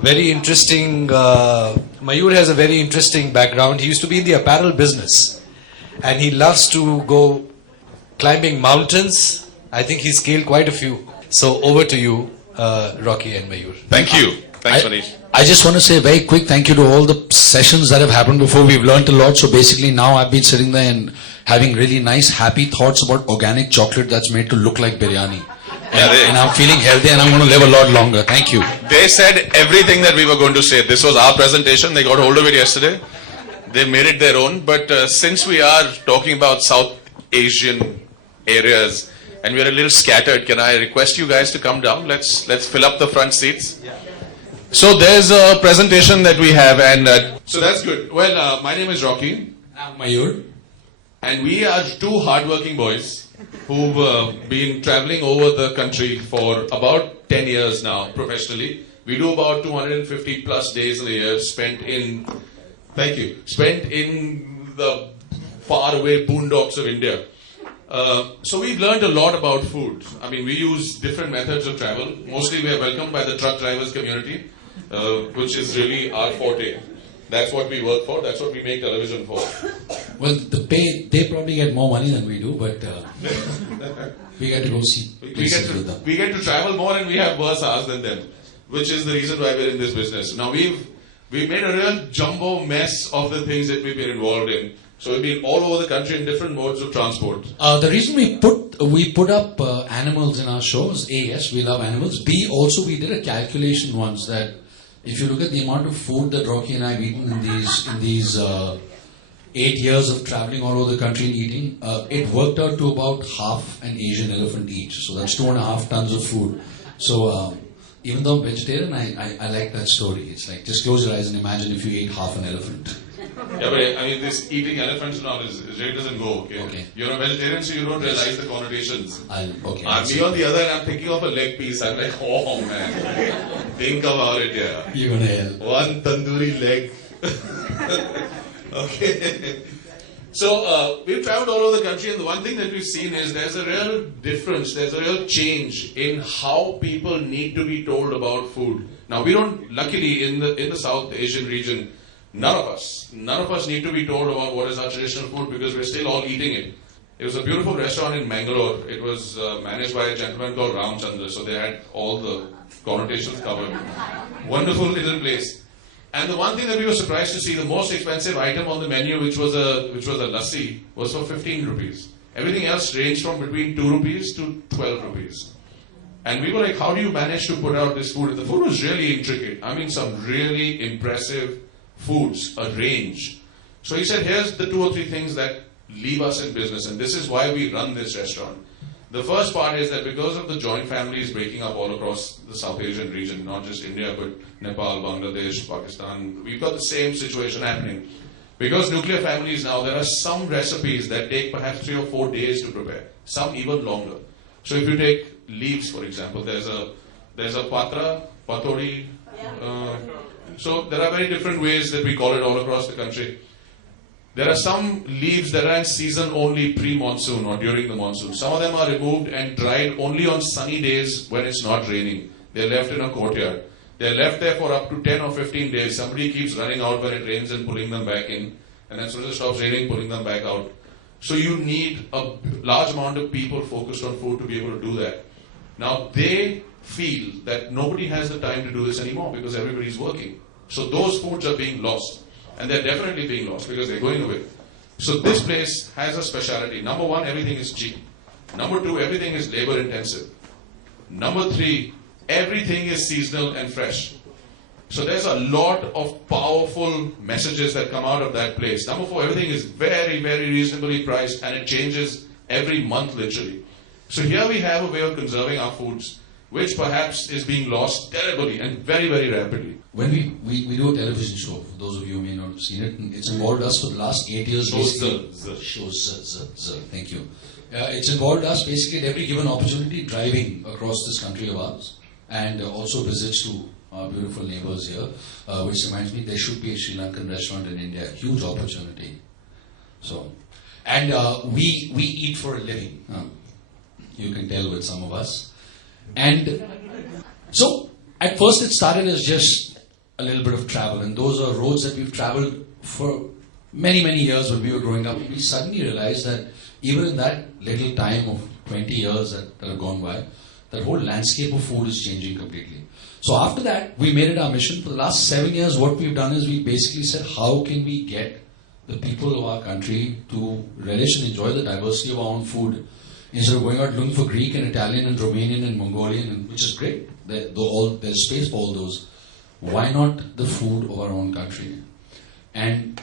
Very interesting. Mayur has a very interesting background. He used to be in the apparel business, and he loves to go climbing mountains. I think he scaled quite a few. So over to you, Rocky and Mayur. Thank you. Thanks, Manish. I just want to say a very quick thank you to all the sessions that have happened before. We've learned a lot. So basically now I've been sitting there and having really nice, happy thoughts about organic chocolate that's made to look like biryani. And I'm feeling healthy and I'm going to live a lot longer. Thank you. They said everything that we were going to say. This was our presentation. They got hold of it yesterday. They made it their own. But since we are talking about South Asian areas and we are a little scattered, can I request you guys to come down? Let's fill up the front seats. So there's a presentation that we have, and so that's good. Well, my name is Rocky. I'm Mayur. And we are two hardworking boys who've been traveling over the country for about 10 years now, professionally. We do about 250 plus days in a year spent in the faraway boondocks of India. So we've learned a lot about food. I mean, we use different methods of travel. Mostly we are welcomed by the truck drivers community, which is really our forte. That's what we work for. That's what we make television for. Well, they probably get more money than we do, but we get to go see places with them. We get to travel more and we have worse hours than them, which is the reason why we're in this business. Now we've made a real jumbo mess of the things that we've been involved in. So we've been all over the country in different modes of transport. The reason we put up animals in our shows, A, yes, we love animals. B, also we did a calculation once that if you look at the amount of food that Rocky and I have eaten in these 8 years of traveling all over the country and eating, it worked out to about half an Asian elephant each. So that's 2.5 tons of food. So even though I'm vegetarian, I like that story. It's like, just close your eyes and imagine if you ate half an elephant. Yeah, but I mean, this eating elephants and all really doesn't go, okay? You're a vegetarian, so you don't realize the connotations. Me on the other hand, I'm thinking of a leg piece. I'm like, oh man, think about it, yeah. You're gonna hell. One tandoori leg. Okay. So, we've traveled all over the country, and the one thing that we've seen is there's a real difference, there's a real change in how people need to be told about food. Now, we don't, luckily, in the South Asian region, none of us need to be told about what is our traditional food because we're still all eating it. It was a beautiful restaurant in Mangalore. It was managed by a gentleman called Ramchandra, so they had all the connotations covered. Wonderful little place. And the one thing that we were surprised to see, the most expensive item on the menu, which was a lassi, was for 15 rupees. Everything else ranged from between 2 rupees to 12 rupees. And we were like, how do you manage to put out this food? The food was really intricate. I mean, some really impressive foods, a range. So he said, here's the 2 or 3 things that leave us in business, and this is why we run this restaurant. The first part is that because of the joint families breaking up all across the South Asian region, not just India, but Nepal, Bangladesh, Pakistan, we've got the same situation happening. Because nuclear families now, there are some recipes that take perhaps 3 or 4 days to prepare, some even longer. So if you take leaves, for example, there's a patra, patori. So there are very different ways that we call it all across the country. There are some leaves that are in season only pre-monsoon or during the monsoon. Some of them are removed and dried only on sunny days when it's not raining. They're left in a courtyard. They're left there for up to 10 or 15 days. Somebody keeps running out when it rains and pulling them back in. And then as soon as it stops raining, pulling them back out. So you need a large amount of people focused on food to be able to do that. Now they feel that nobody has the time to do this anymore because everybody's working. So those foods are being lost. And they're definitely being lost because they're going away. So this place has a speciality. Number 1, everything is cheap. Number 2, everything is labor intensive. Number 3, everything is seasonal and fresh. So there's a lot of powerful messages that come out of that place. Number 4, everything is very, very reasonably priced and it changes every month literally. So here we have a way of conserving our foods, which perhaps is being lost terribly and very, very rapidly. When we do a television show, for those of you who may not have seen it, it's involved us for the last 8 years. Thank you. It's involved us basically at every given opportunity driving across this country of ours and also visits to our beautiful neighbors here, which reminds me there should be a Sri Lankan restaurant in India, huge opportunity. So, and we eat for a living. You can tell with some of us. And so, at first it started as just a little bit of travel, and those are roads that we've traveled for many, many years when we were growing up. We suddenly realized that even in that little time of 20 years that have gone by, that whole landscape of food is changing completely. So after that, we made it our mission. For the last 7 years, what we've done is we basically said, how can we get the people of our country to relish and enjoy the diversity of our own food, instead of going out looking for Greek and Italian and Romanian and Mongolian, which is great. There's space for all those. Why not the food of our own country? And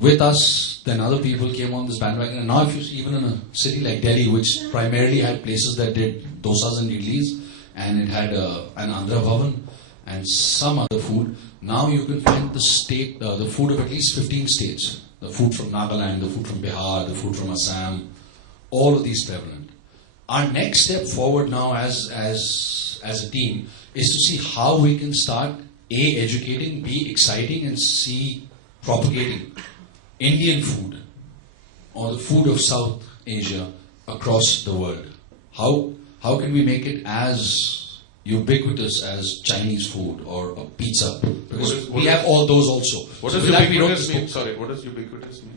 with us, then other people came on this bandwagon. And now if you see, even in a city like Delhi, which primarily had places that did dosas and idlis, and it had an Andhra Bhavan and some other food, now you can find the food of at least 15 states. The food from Nagaland, the food from Bihar, the food from Assam, all of these prevalent. Our next step forward now as a team is to see how we can start A, educating, B, exciting, and C, propagating Indian food or the food of South Asia across the world. How can we make it as ubiquitous as Chinese food or a pizza? Because we have all those also. What So does with that, we wrote ubiquitous this mean? book. Sorry, what does ubiquitous mean?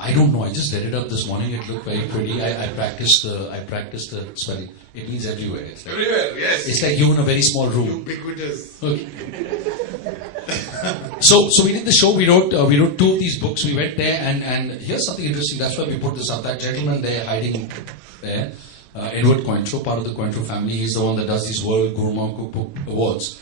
I don't know. I just read it up this morning. It looked very pretty. I practiced the spelling. It means everywhere. It's like, Everywhere, yes. it's like you in a very small room. Ubiquitous. Okay. So we did the show. We wrote two of these books. We went there, and here's something interesting. That's why we put this up. That gentleman there hiding there, Edward Cointreau, part of the Cointreau family. He's the one that does these World Gourmand Cookbook Awards,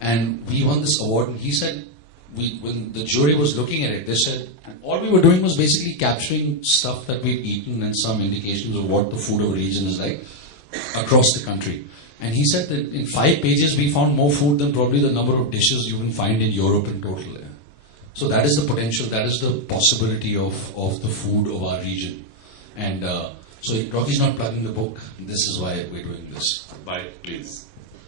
and we won this award. And he said, when the jury was looking at it, they said all we were doing was basically capturing stuff that we've eaten and some indications of what the food of a region is like across the country. And he said that in 5 pages we found more food than probably the number of dishes you can find in Europe in total. So that is the potential, that is the possibility of the food of our region. And so Rocky's not plugging the book. This is why we're doing this. Buy it, please.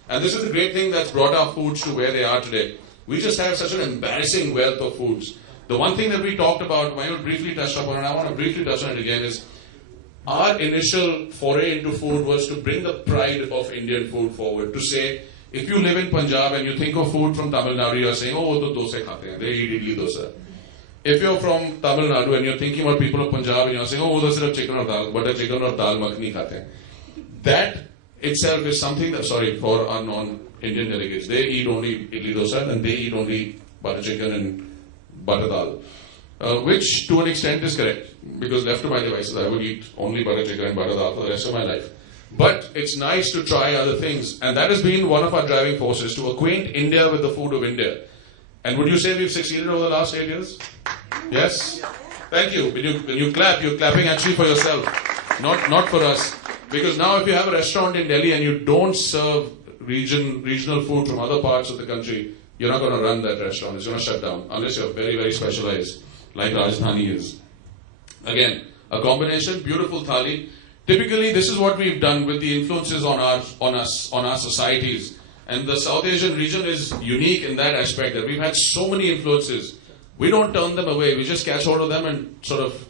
And this is the great thing that's brought our foods to where they are today. We just have such an embarrassing wealth of foods. The one thing that we talked about, Mayur briefly touched upon, and I want to briefly touch on it again, is our initial foray into food was to bring the pride of Indian food forward. To say, if you live in Punjab and you think of food from Tamil Nadu, you're saying, oh, wo to dosa khate hain. They eat idli dosa. If you're from Tamil Nadu and you're thinking about people of Punjab, and you're saying, oh, wo to sirf chicken or dal, butter chicken or dal makhni khate hain. That itself is something that, sorry, for our non-Indian delegates, they eat only idli dosa and they eat only butter chicken and butter dal. Which to an extent is correct, because left to my devices I would eat only butter chicken and butter dal for the rest of my life. But it's nice to try other things, and that has been one of our driving forces, to acquaint India with the food of India. And would you say we've succeeded over the last 8 years? Yes? Thank you. When you clap, you're clapping actually for yourself, not for us. Because now if you have a restaurant in Delhi and you don't serve regional food from other parts of the country, you're not going to run that restaurant. It's going to shut down, unless you're very, very specialized, like Rajdhani is. Again, a combination, beautiful thali. Typically, this is what we've done with the influences on our societies. And the South Asian region is unique in that aspect, that we've had so many influences. We don't turn them away. We just catch hold of them and sort of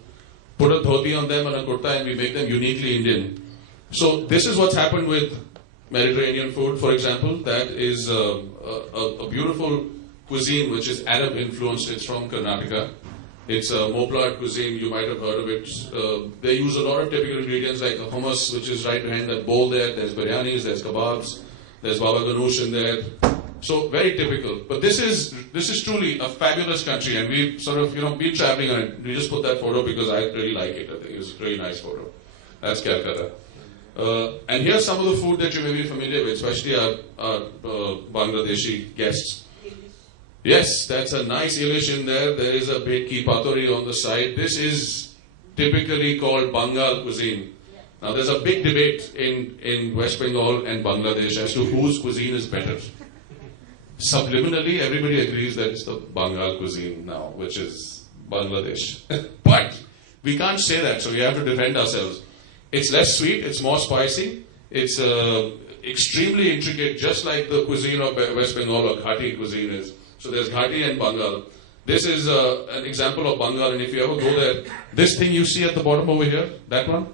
put a dhoti on them and a kurta, and we make them uniquely Indian. So this is what's happened with Mediterranean food, for example. That is a beautiful cuisine which is Arab influenced. It's from Karnataka. It's a Moplad cuisine, you might have heard of it. They use a lot of typical ingredients like a hummus, which is right behind that bowl there. There's biryanis, there's kebabs, there's baba ganoush in there. So very typical. But this is truly a fabulous country, and we've sort of been traveling on it. We just put that photo because I really like it. I think it's a really nice photo. That's Calcutta. And here's some of the food that you may be familiar with, especially our Bangladeshi guests. Yes, that's a nice ilish in there. There is a bit ki patori on the side. This is typically called Bengal cuisine. Now there's a big debate in West Bengal and Bangladesh as to whose cuisine is better. Subliminally, everybody agrees that it's the Bengal cuisine now, which is Bangladesh. But we can't say that, so we have to defend ourselves. It's less sweet, it's more spicy, it's extremely intricate, just like the cuisine of West Bengal or Ghati cuisine is. So there's Ghati and Bengal. This is an example of Bengal, and if you ever go there, this thing you see at the bottom over here, that one?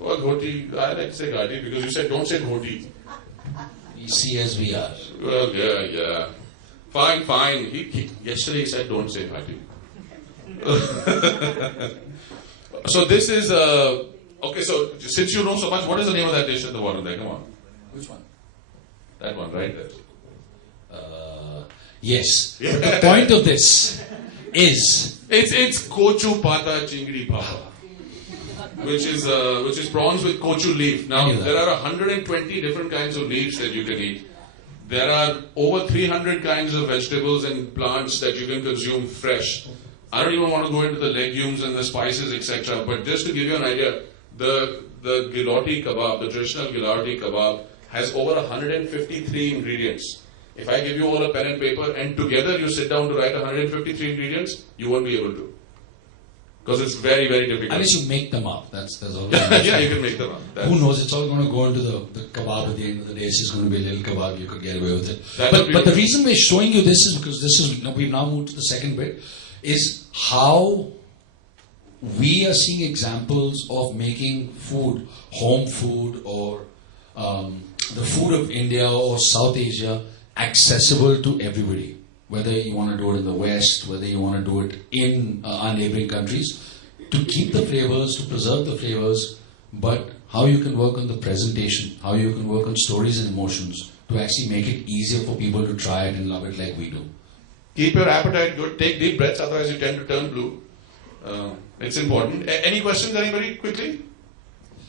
Well, Ghoti, I like to say Ghati because you said don't say Ghoti. We see as we are. Well, yeah. Fine. Yesterday he said, don't say hi to you. So this is, okay, so since you know so much, what is the name of that dish at the bottom there? Come on. Which one? That one, right there. Yes. But the point of this is... It's kochu pata chingri papa, which is prawns with kochu leaf. Now, there are 120 different kinds of leaves that you can eat. There are over 300 kinds of vegetables and plants that you can consume fresh. I don't even want to go into the legumes and the spices, etc. But just to give you an idea, the giloti kebab, the traditional giloti kebab, has over 153 ingredients. If I give you all a pen and paper and together you sit down to write 153 ingredients, you won't be able to. Because it's very, very difficult. Unless you make them up. That's all. Yeah, you can make them up. Who knows? It's all going to go into the kebab at the end of the day. It's just going to be a little kebab. You could get away with it. But the reason we're showing you this is because we've now moved to the second bit, is how we are seeing examples of making food, home food, or the food of India or South Asia accessible to everybody. Whether you want to do it in the West, whether you want to do it in our neighboring countries, to keep the flavors, to preserve the flavors, but how you can work on the presentation, how you can work on stories and emotions to actually make it easier for people to try it and love it like we do. Keep your appetite good. Take deep breaths, otherwise you tend to turn blue. It's important. Any questions, anybody, quickly?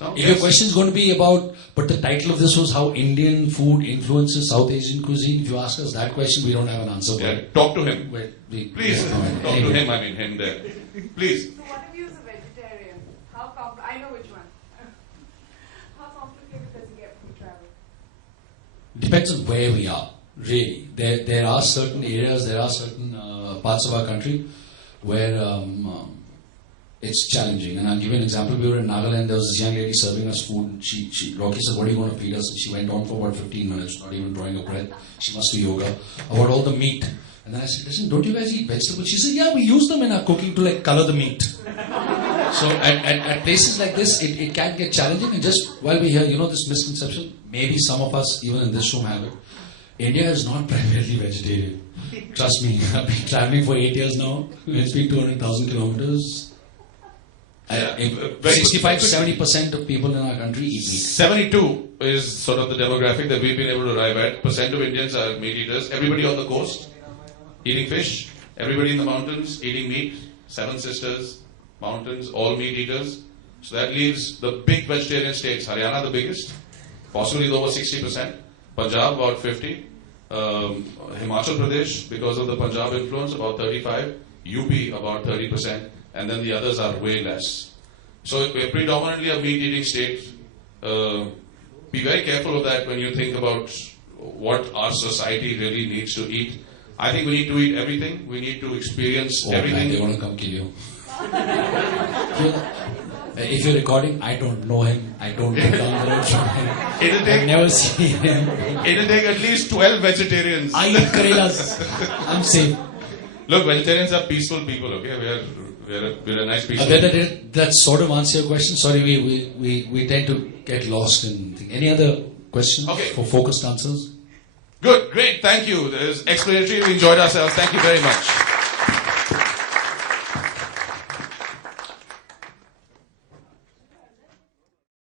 No? If your question is going to be about, but the title of this was how Indian food influences South Asian cuisine. If you ask us that question, we don't have an answer for it. Talk to him. Please, talk to him. I mean him there. Please. So what if he was a vegetarian? I know which one. How complicated does it get when you travel? Depends on where we are. Really, there are certain areas, there are certain parts of our country where it's challenging. And I'll give you an example. We were in Nagaland. There was this young lady serving us food. And Rocky said, "What are you going to feed us?" And she went on for about 15 minutes, not even drawing a breath. She must do yoga about all the meat. And then I said, "Listen, don't you guys eat vegetables?" She said, "Yeah, we use them in our cooking to like color the meat." So at places like this, it can get challenging. And just while we hear, this misconception, maybe some of us, even in this room, have it. India is not primarily vegetarian. Trust me, I've been traveling for 8 years now. It's been 200,000 kilometers. 65-70% of people in our country eat meat. 72 is sort of the demographic that we've been able to arrive at. Percent of Indians are meat eaters. Everybody on the coast eating fish. Everybody in the mountains eating meat. 7 sisters, mountains, all meat eaters. So that leaves the big vegetarian states. Haryana the biggest, possibly over 60%. Punjab about 50. Himachal Pradesh, because of the Punjab influence, about 35. UP about 30%. And then the others are way less. So we're predominantly a meat-eating state. Be very careful of that when you think about what our society really needs to eat. I think we need to eat everything. We need to experience everything. They want to come kill you. If you're recording, I don't know him. I don't live down the road from him. I've never seen him. It'll take at least 12 vegetarians. I eat Karelas. I'm safe. Look, vegetarians are peaceful people, okay? We're a nice peaceful people. That sort of answer your question. Sorry, we tend to get lost in things. Any other questions for focused answers? Good, great, thank you. It was explanatory. We enjoyed ourselves. Thank you very much.